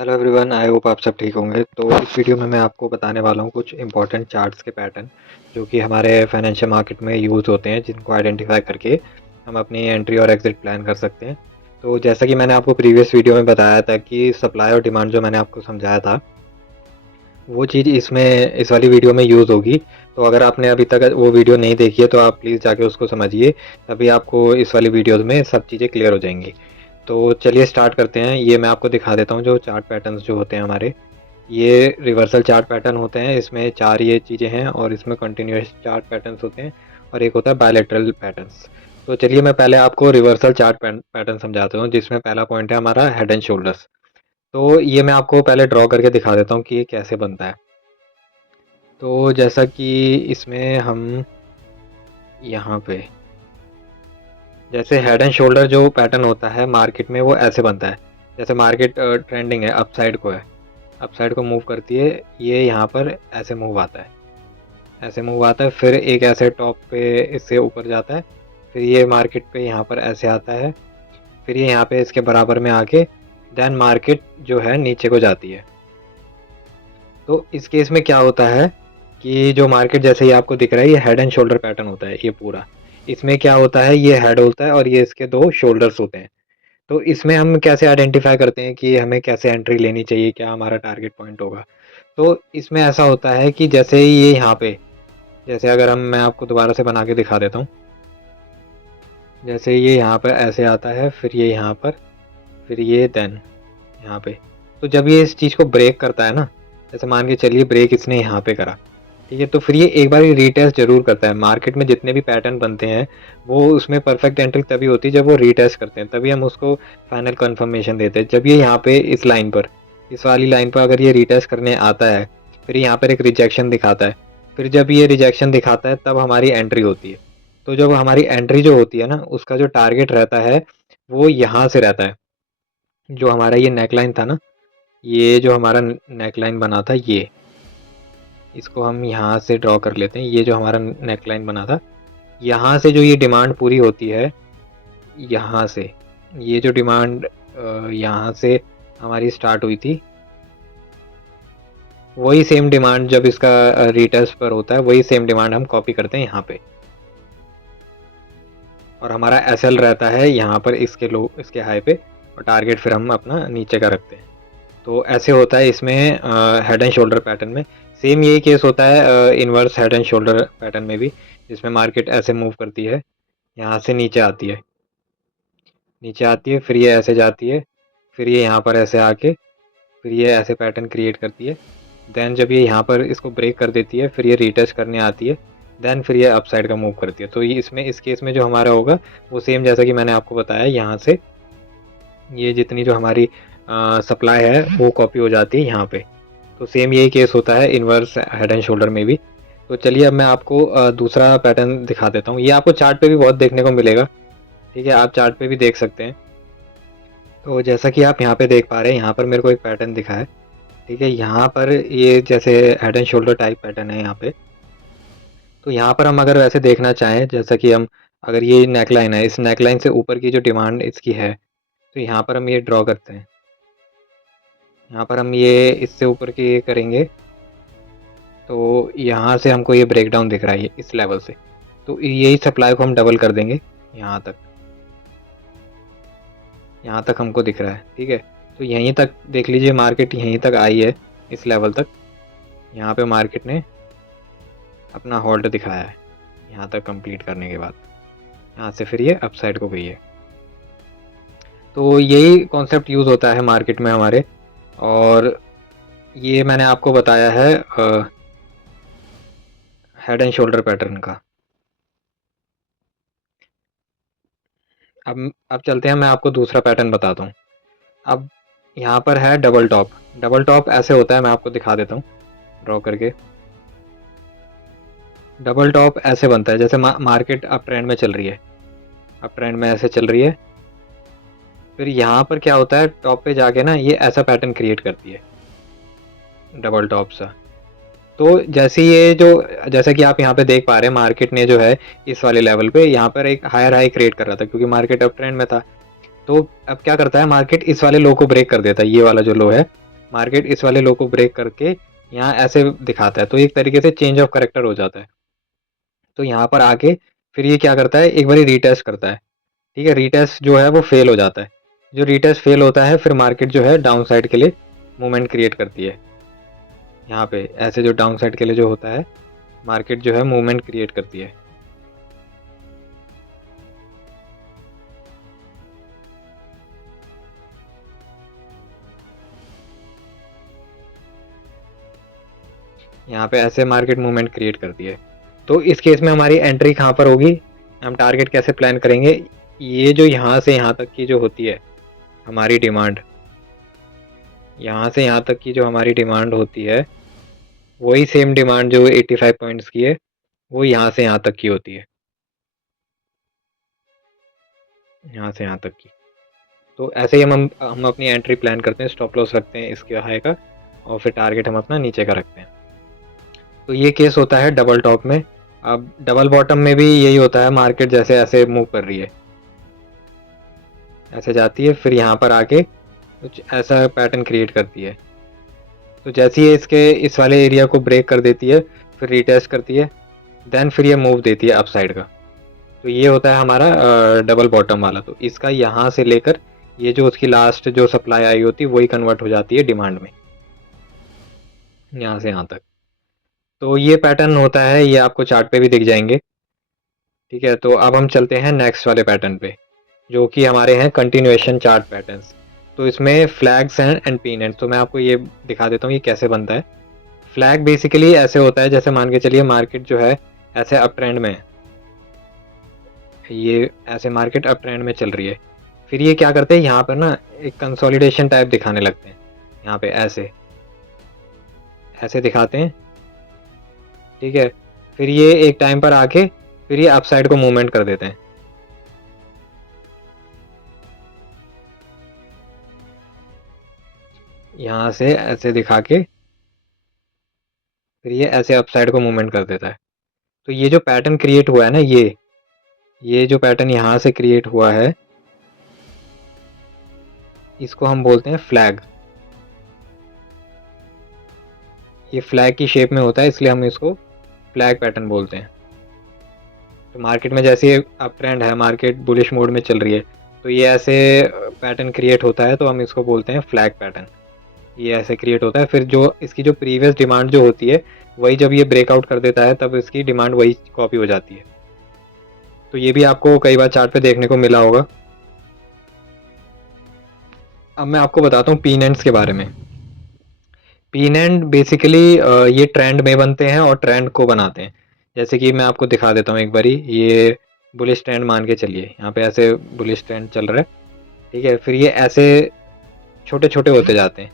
Hello everyone, I hope आप सब ठीक होंगे। तो इस वीडियो में मैं आपको बताने वाला हूँ कुछ इंपॉर्टेंट चार्ट्स के पैटर्न जो कि हमारे फाइनेंशियल मार्केट में यूज़ होते हैं, जिनको आइडेंटिफाई करके हम अपनी एंट्री और एग्जिट प्लान कर सकते हैं। तो जैसा कि मैंने आपको प्रीवियस वीडियो में बताया था कि सप्लाई और डिमांड जो मैंने आपको समझाया था, वो चीज़ इसमें इस वाली वीडियो में यूज़ होगी। तो अगर आपने अभी तक वो वीडियो नहीं देखी है तो आप प्लीज़ जाके उसको समझिए, तभी आपको इस वाली वीडियोज़ में सब चीज़ें क्लियर हो जाएंगी। तो चलिए स्टार्ट करते हैं। ये मैं आपको दिखा देता हूँ जो चार्ट पैटर्न्स जो होते हैं हमारे। ये रिवर्सल चार्ट पैटर्न होते हैं, इसमें 4 ये चीज़ें हैं और इसमें कंटिन्यूअस चार्ट पैटर्न्स होते हैं और एक होता है बायलैटरल पैटर्न्स। तो चलिए मैं पहले आपको रिवर्सल चार्ट पैटर्न समझाता हूँ, जिसमें पहला पॉइंट है हमारा हेड एंड शोल्डर्स। तो ये मैं आपको पहले ड्रॉ करके दिखा देता हूँ कि ये कैसे बनता है। तो जैसा कि इसमें हम यहाँ पे जैसे हेड एंड शोल्डर जो पैटर्न होता है मार्केट में, वो ऐसे बनता है। जैसे मार्केट ट्रेंडिंग है, अपसाइड को है, अपसाइड को मूव करती है, ये यहाँ पर ऐसे मूव आता है, ऐसे मूव आता है, फिर एक ऐसे टॉप पे इससे ऊपर जाता है, फिर ये मार्केट पे यहाँ पर ऐसे आता है, फिर ये यहाँ पे इसके बराबर में आके देन मार्केट जो है नीचे को जाती है। तो इस केस में क्या होता है कि जो मार्केट जैसे ये आपको दिख रहा है, ये हेड एंड शोल्डर पैटर्न होता है ये पूरा। इसमें क्या होता है, ये हेड होता है और ये इसके दो शोल्डर्स होते हैं। तो इसमें हम कैसे आइडेंटिफाई करते हैं कि हमें कैसे एंट्री लेनी चाहिए, क्या हमारा टारगेट पॉइंट होगा। तो इसमें ऐसा होता है कि जैसे ही ये यहाँ पे, जैसे अगर मैं आपको दोबारा से बना के दिखा देता हूँ। जैसे ये यहाँ पर ऐसे आता है, फिर ये यहाँ पर, फिर ये देन यहाँ पे। तो जब ये इस चीज़ को ब्रेक करता है ना, जैसे मान के चलिए ब्रेक इसने यहाँ पे करा, ठीक है, तो फिर ये एक बार रीटेस्ट जरूर करता है। मार्केट में जितने भी पैटर्न बनते हैं, वो उसमें परफेक्ट एंट्री तभी होती है जब वो रीटेस्ट करते हैं, तभी हम उसको फाइनल कंफर्मेशन देते हैं। जब ये यहाँ पे इस लाइन पर, इस वाली लाइन पर अगर ये रीटेस्ट करने आता है, फिर यहाँ पर एक रिजेक्शन दिखाता है, फिर जब ये रिजेक्शन दिखाता है तब हमारी एंट्री होती है। तो जब हमारी एंट्री जो होती है ना, उसका जो टारगेट रहता है वो यहाँ से रहता है। जो हमारा ये नेकलाइन था ना, ये जो हमारा नेकलाइन बना था, ये इसको हम यहाँ से ड्रॉ कर लेते हैं। ये जो हमारा नेकलाइन बना था, यहाँ से जो ये डिमांड पूरी होती है, यहाँ से ये जो डिमांड यहाँ से हमारी स्टार्ट हुई थी, वही सेम डिमांड जब इसका रिटेस्ट पर होता है, वही सेम डिमांड हम कॉपी करते हैं यहाँ पे, और हमारा एसएल रहता है यहाँ पर इसके लो, इसके हाई पे, और टारगेट फिर हम अपना नीचे का रखते हैं। तो ऐसे होता है इसमें हेड एंड शोल्डर पैटर्न में। सेम यही केस होता है inverse head and shoulder pattern में भी, जिसमें मार्केट ऐसे मूव करती है, यहाँ से नीचे आती है, नीचे आती है, फिर ये ऐसे जाती है, फिर ये यहाँ पर ऐसे आके, फिर ये ऐसे पैटर्न क्रिएट करती है। देन जब ये यहाँ पर इसको ब्रेक कर देती है, फिर ये रीटच करने आती है, देन फिर ये अपसाइड का मूव करती है। तो ये इसमें इस केस में जो हमारा होगा वो सेम जैसा कि मैंने आपको बताया, यहाँ से ये जितनी जो हमारी सप्लाई है वो कॉपी हो जाती है यहाँ पे। तो सेम यही केस होता है इन्वर्स हेड एंड शोल्डर में भी। तो चलिए अब मैं आपको दूसरा पैटर्न दिखा देता हूँ। ये आपको चार्ट पे भी बहुत देखने को मिलेगा, ठीक है, आप चार्ट पे भी देख सकते हैं। तो जैसा कि आप यहाँ पे देख पा रहे हैं, यहाँ पर मेरे को एक पैटर्न दिखा है, ठीक है, यहाँ पर ये जैसे head and shoulder type pattern है यहाँ पे। तो यहाँ पर हम अगर वैसे देखना चाहें, जैसा कि हम, अगर ये नेकलाइन है, इस नेकलाइन से ऊपर की जो डिमांड इसकी है, तो यहाँ पर हम ये ड्रॉ करते हैं। यहाँ पर हम ये इससे ऊपर की ये करेंगे, तो यहाँ से हमको ये ब्रेक डाउन दिख रहा है, ये इस लेवल से। तो यही सप्लाई को हम डबल कर देंगे यहाँ तक, यहाँ तक हमको दिख रहा है, ठीक है। तो यहीं तक देख लीजिए, मार्केट यहीं तक आई है, इस लेवल तक। यहाँ पे मार्केट ने अपना होल्ड दिखाया है, यहाँ तक कंप्लीट करने के बाद यहाँ से फिर ये अपसाइड को गई है। तो यही कॉन्सेप्ट यूज़ होता है मार्केट में हमारे, और ये मैंने आपको बताया है हेड एंड शोल्डर पैटर्न का। अब चलते हैं, मैं आपको दूसरा पैटर्न बताता हूँ। अब यहाँ पर है डबल टॉप। डबल टॉप ऐसे होता है, मैं आपको दिखा देता हूँ ड्रॉ करके। डबल टॉप ऐसे बनता है, जैसे मार्केट अप ट्रेंड में चल रही है, अप ट्रेंड में ऐसे चल रही है, फिर यहाँ पर क्या होता है, टॉप पे जाके ना ये ऐसा पैटर्न क्रिएट करती है, डबल टॉप सा। तो जैसे ये जो, जैसा कि आप यहाँ पे देख पा रहे हैं, मार्केट ने जो है इस वाले लेवल पे यहाँ पर एक हायर हाई क्रिएट कर रहा था, क्योंकि मार्केट अप ट्रेंड में था। तो अब क्या करता है, मार्केट इस वाले लो को ब्रेक कर देता है, ये वाला जो लो है, मार्केट इस वाले लो को ब्रेक करके यहाँ ऐसे दिखाता है, तो एक तरीके से चेंज ऑफ करेक्टर हो जाता है। तो यहाँ पर आके फिर ये क्या करता है, एक बारी रीटेस्ट करता है। ठीक है, रीटेस्ट जो है वो फेल हो जाता है। जो रीटेस्ट फेल होता है फिर मार्केट जो है डाउन साइड के लिए मूवमेंट क्रिएट करती है। यहाँ पे ऐसे जो डाउन साइड के लिए जो होता है, मार्केट जो है मूवमेंट क्रिएट करती है। यहाँ पे ऐसे मार्केट मूवमेंट क्रिएट करती है। तो इस केस में हमारी एंट्री कहाँ पर होगी, हम टारगेट कैसे प्लान करेंगे, ये जो यहाँ से यहाँ तक की जो होती है हमारी डिमांड, यहाँ से यहाँ तक की जो हमारी डिमांड होती है, वही सेम डिमांड जो 85 पॉइंट्स की है, वो यहाँ से यहाँ तक की होती है, यहाँ से यहाँ तक की। तो ऐसे ही हम अपनी एंट्री प्लान करते हैं, स्टॉप लॉस रखते हैं इसके हाई का, और फिर टारगेट हम अपना नीचे का रखते हैं। तो ये केस होता है डबल टॉप में। अब डबल बॉटम में भी यही होता है, मार्केट जैसे ऐसे मूव कर रही है, ऐसे जाती है, फिर यहाँ पर आके कुछ ऐसा पैटर्न क्रिएट करती है। तो जैसे ही इसके इस वाले एरिया को ब्रेक कर देती है, फिर रीटेस्ट करती है, देन फिर ये मूव देती है अप साइड का। तो ये होता है हमारा डबल बॉटम वाला। तो इसका यहाँ से लेकर ये जो उसकी लास्ट जो सप्लाई आई होती है वही कन्वर्ट हो जाती है डिमांड में, यहाँ से यहाँ तक। तो ये पैटर्न होता है, ये आपको चार्ट पे भी दिख जाएंगे। ठीक है, तो अब हम चलते हैं नेक्स्ट वाले पैटर्न पे, जो कि हमारे हैं कंटिन्यूएशन चार्ट पैटर्न्स। तो इसमें फ्लैग्स हैं एंड पीनेंट। तो मैं आपको ये दिखा देता हूँ ये कैसे बनता है। फ्लैग बेसिकली ऐसे होता है, जैसे मान के चलिए मार्केट जो है ऐसे अप ट्रेंड में, ये ऐसे मार्केट अप ट्रेंड में चल रही है, फिर ये क्या करते हैं यहाँ पर ना एक कंसोलिडेशन टाइप दिखाने लगते हैं, यहाँ पे ऐसे ऐसे दिखाते हैं। ठीक है, फिर ये एक टाइम पर आके फिर ये अपसाइड को मूवमेंट कर देते हैं। यहाँ से ऐसे दिखा के फिर ये ऐसे अपसाइड को मूवमेंट कर देता है। तो ये जो पैटर्न क्रिएट हुआ है ना, ये जो पैटर्न यहाँ से क्रिएट हुआ है, इसको हम बोलते हैं फ्लैग। ये फ्लैग की शेप में होता है, इसलिए हम इसको फ्लैग पैटर्न बोलते हैं। तो मार्केट में जैसे अप ट्रेंड है, मार्केट बुलिश मोड में चल रही है, तो ये ऐसे पैटर्न क्रिएट होता है, तो हम इसको बोलते हैं फ्लैग पैटर्न। ये ऐसे क्रिएट होता है, फिर जो इसकी जो प्रीवियस डिमांड जो होती है, वही जब ये ब्रेकआउट कर देता है तब इसकी डिमांड वही कॉपी हो जाती है। तो ये भी आपको कई बार चार्ट पे देखने को मिला होगा। अब मैं आपको बताता हूँ पीनेंट्स के बारे में। पीनेंट बेसिकली ये ट्रेंड में बनते हैं और ट्रेंड को बनाते हैं। जैसे कि मैं आपको दिखा देता हूँ एक बारी, ये बुलिश ट्रेंड मान के चलिए, यहाँ पे ऐसे बुलिश ट्रेंड चल रहा है। ठीक है, फिर ये ऐसे छोटे छोटे होते जाते हैं,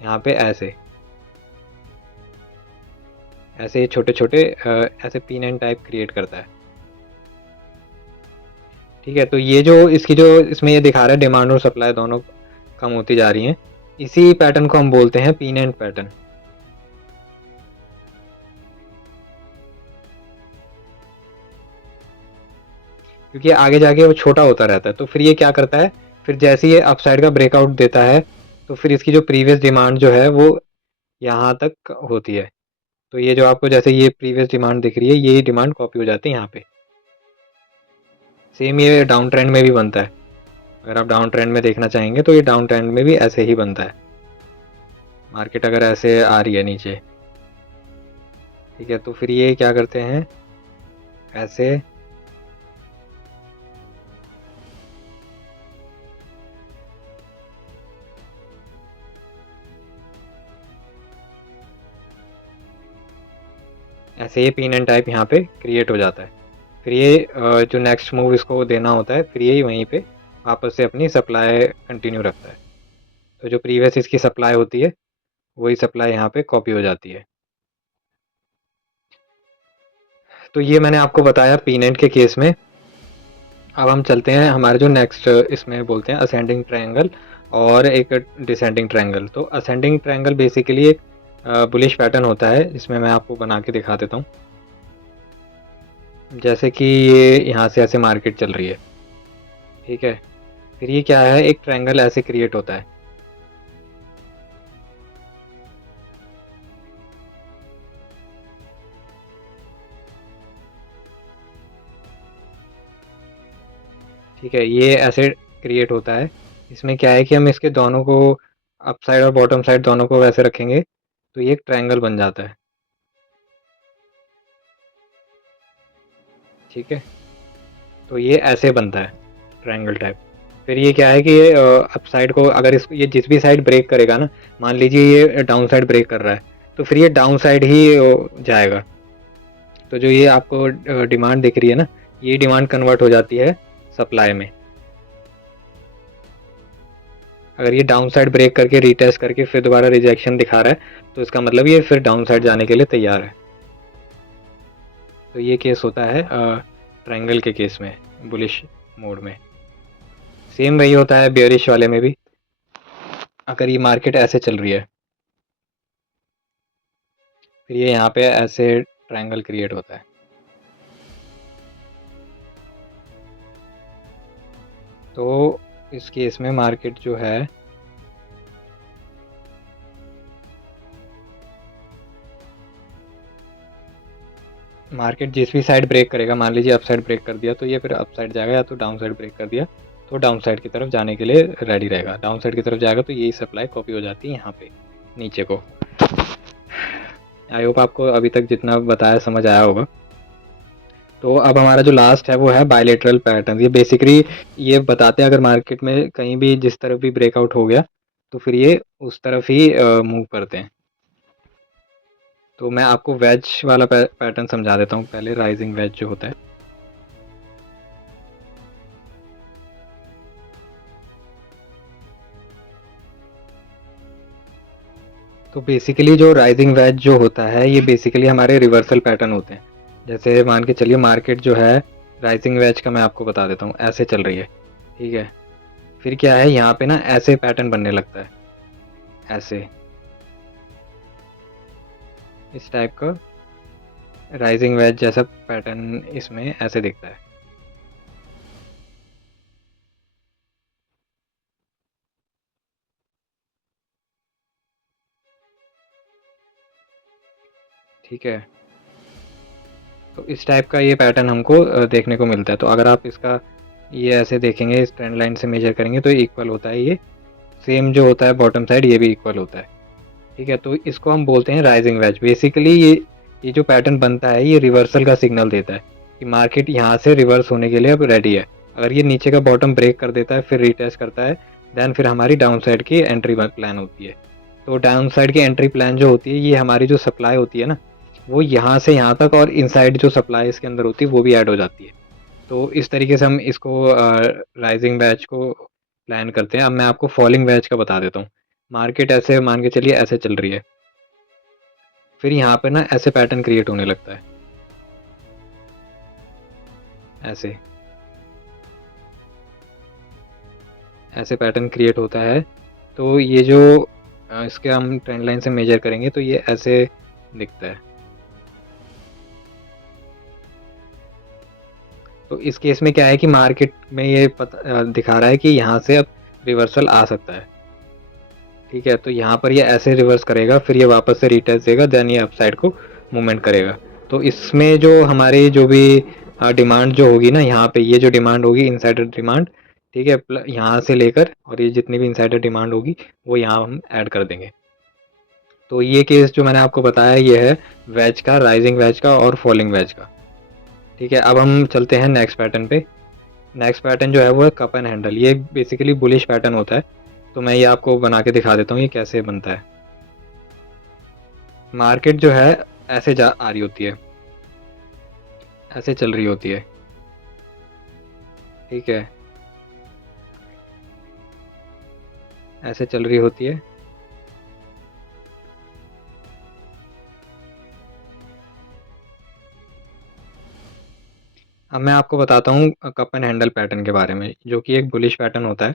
यहाँ पे ऐसे ऐसे छोटे छोटे ऐसे पीनेंट टाइप क्रिएट करता है। ठीक है, तो ये जो इसकी जो इसमें ये दिखा रहा है डिमांड और सप्लाई दोनों कम होती जा रही हैं, इसी पैटर्न को हम बोलते हैं पीनेंट पैटर्न। क्योंकि आगे जाके वो छोटा होता रहता है। तो फिर ये क्या करता है, फिर जैसे ये अपसाइड का ब्रेकआउट देता है, तो फिर इसकी जो प्रीवियस डिमांड जो है वो यहाँ तक होती है। तो ये जो आपको जैसे ये प्रीवियस डिमांड दिख रही है, यही डिमांड कॉपी हो जाती है यहाँ पे। सेम ये डाउन ट्रेंड में भी बनता है। अगर आप डाउन ट्रेंड में देखना चाहेंगे तो ये डाउन ट्रेंड में भी ऐसे ही बनता है। मार्केट अगर ऐसे आ रही है नीचे, ठीक है, तो फिर ये क्या करते हैं, ऐसे ऐसे ये पिन एंड टाइप यहाँ पे क्रिएट हो जाता है। फिर ये जो नेक्स्ट मूव इसको देना होता है, फिर ये वहीं पे वापस से अपनी सप्लाई कंटिन्यू रखता है। तो जो प्रीवियस इसकी सप्लाई होती है, वही सप्लाई यहाँ पे कॉपी हो जाती है। तो ये मैंने आपको बताया पीनेंट के केस में। अब हम चलते हैं हमारे जो नेक्स्ट इसमें बोलते हैं असेंडिंग ट्रायंगल और एक डिसेंडिंग ट्रायंगल। तो असेंडिंग ट्रायंगल बेसिकली एक बुलिश पैटर्न होता है, इसमें मैं आपको बना के दिखा देता हूँ। जैसे कि ये यहाँ से ऐसे मार्केट चल रही है, ठीक है, फिर ये क्या है, एक ट्रायंगल ऐसे क्रिएट होता है। ठीक है, ये ऐसे क्रिएट होता है। इसमें क्या है कि हम इसके दोनों को अप साइड और बॉटम साइड दोनों को वैसे रखेंगे तो ये एक ट्रायंगल बन जाता है। ठीक है, तो ये ऐसे बनता है ट्रायंगल टाइप। फिर ये क्या है कि ये अप साइड को अगर इसको ये जिस भी साइड ब्रेक करेगा ना, मान लीजिए ये डाउन साइड ब्रेक कर रहा है तो फिर ये डाउन साइड ही जाएगा। तो जो ये आपको डिमांड दिख रही है ना, ये डिमांड कन्वर्ट हो जाती है सप्लाई में। अगर ये डाउन साइड ब्रेक करके रीटेस्ट करके फिर दोबारा रिजेक्शन दिखा रहा है तो इसका मतलब ये फिर डाउन साइड जाने के लिए तैयार है। तो ये केस होता है ट्रायंगल के केस में, बुलिश मोड में। सेम वही होता है बेयरिश वाले में भी। अगर ये मार्केट ऐसे चल रही है फिर ये यहाँ पे ऐसे ट्रायंगल क्रिएट होता है। तो इस केस में मार्केट जो है मार्केट जिस भी साइड ब्रेक करेगा, मान लीजिए अप साइड ब्रेक कर दिया तो ये फिर अप साइड जाएगा, या तो डाउन साइड ब्रेक कर दिया तो डाउन साइड की तरफ जाने के लिए रेडी रहेगा। डाउन साइड की तरफ जाएगा तो यही सप्लाई कॉपी हो जाती है यहाँ पे नीचे को। आई होप आपको अभी तक जितना बताया समझ आया होगा। तो अब हमारा जो लास्ट है वो है बायलेटरल पैटर्न। ये बेसिकली ये बताते हैं अगर मार्केट में कहीं भी जिस तरफ भी ब्रेकआउट हो गया तो फिर ये उस तरफ ही मूव करते हैं। तो मैं आपको वेज वाला पैटर्न समझा देता हूँ पहले, राइजिंग वेज जो होता है। तो बेसिकली जो राइजिंग वेज जो होता है ये बेसिकली हमारे रिवर्सल पैटर्न होते हैं। जैसे मान के चलिए मार्केट जो है राइजिंग वेज का मैं आपको बता देता हूँ, ऐसे चल रही है। ठीक है, फिर क्या है यहाँ पे ना ऐसे पैटर्न बनने लगता है, ऐसे इस टाइप का राइजिंग वेज जैसा पैटर्न इसमें ऐसे दिखता है। ठीक है, तो इस टाइप का ये पैटर्न हमको देखने को मिलता है। तो अगर आप इसका ये ऐसे देखेंगे, इस ट्रेंड लाइन से मेजर करेंगे तो इक्वल होता है, ये सेम जो होता है बॉटम साइड ये भी इक्वल होता है। ठीक है, तो इसको हम बोलते हैं राइजिंग वेज। बेसिकली ये जो पैटर्न बनता है ये रिवर्सल का सिग्नल देता है कि मार्केट यहाँ से रिवर्स होने के लिए अब रेडी है। अगर ये नीचे का बॉटम ब्रेक कर देता है फिर रीटेस्ट करता है, देन फिर हमारी डाउन साइड की एंट्री प्लान होती है। तो डाउन साइड की एंट्री प्लान जो होती है ये हमारी जो सप्लाई होती है ना, वो यहाँ से यहाँ तक और इनसाइड जो सप्लाई इसके अंदर होती है वो भी ऐड हो जाती है। तो इस तरीके से हम इसको राइजिंग बैच को प्लान करते हैं। अब मैं आपको फॉलिंग बैच का बता देता हूँ। मार्केट ऐसे मान के चलिए ऐसे चल रही है, फिर यहाँ पे ना ऐसे पैटर्न क्रिएट होने लगता है, ऐसे ऐसे पैटर्न क्रिएट होता है। तो ये जो इसके हम ट्रेंड लाइन से मेजर करेंगे तो ये ऐसे दिखता है। तो इस केस में क्या है कि मार्केट में ये दिखा रहा है कि यहाँ से अब रिवर्सल आ सकता है। ठीक है, तो यहाँ पर ये ऐसे रिवर्स करेगा, फिर ये वापस से रिटेस्ट देगा, देन ये अपसाइड को मूवमेंट करेगा। तो इसमें जो हमारी जो भी डिमांड जो होगी ना, यहाँ पे ये जो डिमांड होगी इनसाइडर डिमांड, ठीक है, यहाँ से लेकर और ये जितनी भी इनसाइडर डिमांड होगी वो यहाँ हम ऐड कर देंगे। तो ये केस जो मैंने आपको बताया ये है वेज का, राइजिंग वेज का और फॉलिंग वेज का। ठीक है, अब हम चलते हैं नेक्स्ट पैटर्न पे। नेक्स्ट पैटर्न जो है वो है कप एंड हैंडल। ये बेसिकली बुलिश पैटर्न होता है। तो मैं ये आपको बना के दिखा देता हूँ ये कैसे बनता है। मार्केट जो है ऐसे जा आ रही होती है, ऐसे चल रही होती है। ठीक है, ऐसे चल रही होती है। अब मैं आपको बताता हूँ कप एंड हैंडल पैटर्न के बारे में, जो कि एक बुलिश पैटर्न होता है।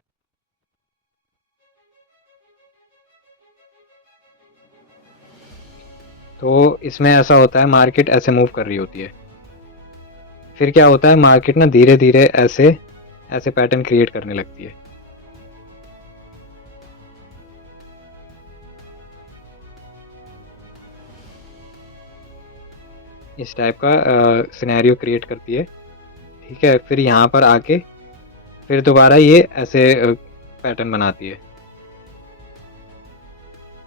तो इसमें ऐसा होता है मार्केट ऐसे मूव कर रही होती है, फिर क्या होता है मार्केट ना धीरे धीरे ऐसे ऐसे पैटर्न क्रिएट करने लगती है। इस टाइप का सिनेरियो क्रिएट करती है। ठीक है, फिर यहाँ पर आके फिर दोबारा ये ऐसे पैटर्न बनाती है,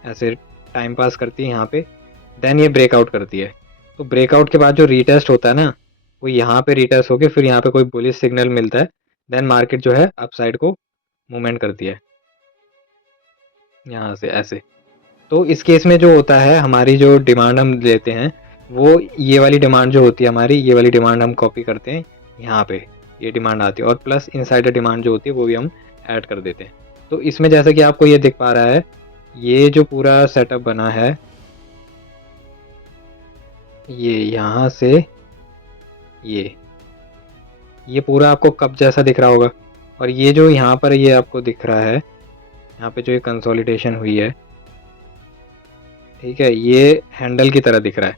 ऐसे टाइम पास करती है यहाँ पे, देन ये ब्रेकआउट करती है। तो ब्रेकआउट के बाद जो रीटेस्ट होता है ना, वो यहाँ पे रीटेस्ट होके फिर यहाँ पे कोई बुलिश सिग्नल मिलता है, देन मार्केट जो है अपसाइड को मूवमेंट करती है यहाँ से ऐसे। तो इस केस में जो होता है, हमारी जो डिमांड हम लेते हैं, वो ये वाली डिमांड जो होती है हमारी, ये वाली डिमांड हम कॉपी करते हैं यहाँ पे, ये डिमांड आती है, और प्लस इनसाइडर डिमांड जो होती है वो भी हम ऐड कर देते हैं। तो इसमें जैसा कि आपको ये दिख पा रहा है, ये जो पूरा सेटअप बना है, ये यहाँ से ये पूरा आपको कप जैसा दिख रहा होगा, और ये जो यहाँ पर ये आपको दिख रहा है, यहाँ पे जो ये कंसोलिडेशन हुई है, ठीक है, ये हैंडल की तरह दिख रहा है,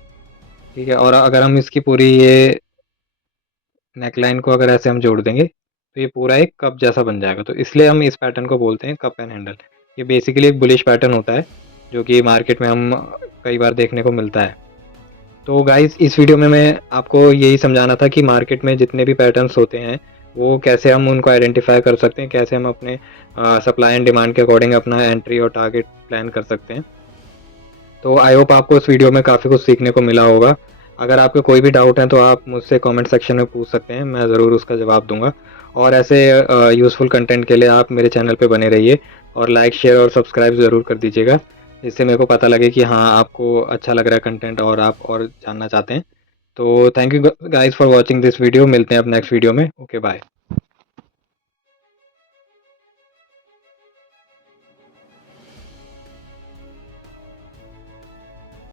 ठीक है। और अगर हम इसकी पूरी ये नेकलाइन को अगर ऐसे हम जोड़ देंगे, तो ये पूरा एक कप जैसा बन जाएगा। तो इसलिए हम इस पैटर्न को बोलते हैं कप एंड हैंडल। ये बेसिकली एक बुलिश पैटर्न होता है, जो कि मार्केट में हम कई बार देखने को मिलता है। तो गाइस, इस वीडियो में मैं आपको यही समझाना था कि मार्केट में जितने भी पैटर्न्स होते हैं, वो कैसे हम उनको आइडेंटिफाई कर सकते हैं, कैसे हम अपने सप्लाई एंड डिमांड के अकॉर्डिंग अपना एंट्री और टारगेट प्लान कर सकते हैं। तो आई होप आपको इस वीडियो में काफ़ी कुछ सीखने को मिला होगा। अगर आपके कोई भी डाउट है तो आप मुझसे कमेंट सेक्शन में पूछ सकते हैं, मैं ज़रूर उसका जवाब दूंगा। और ऐसे यूज़फुल कंटेंट के लिए आप मेरे चैनल पे बने रहिए, और लाइक, शेयर और सब्सक्राइब ज़रूर कर दीजिएगा, जिससे मेरे को पता लगे कि हाँ, आपको अच्छा लग रहा है कंटेंट और आप और जानना चाहते हैं। तो thank you guys for watching this video. मिलते हैं अब नेक्स्ट वीडियो में। Okay, bye.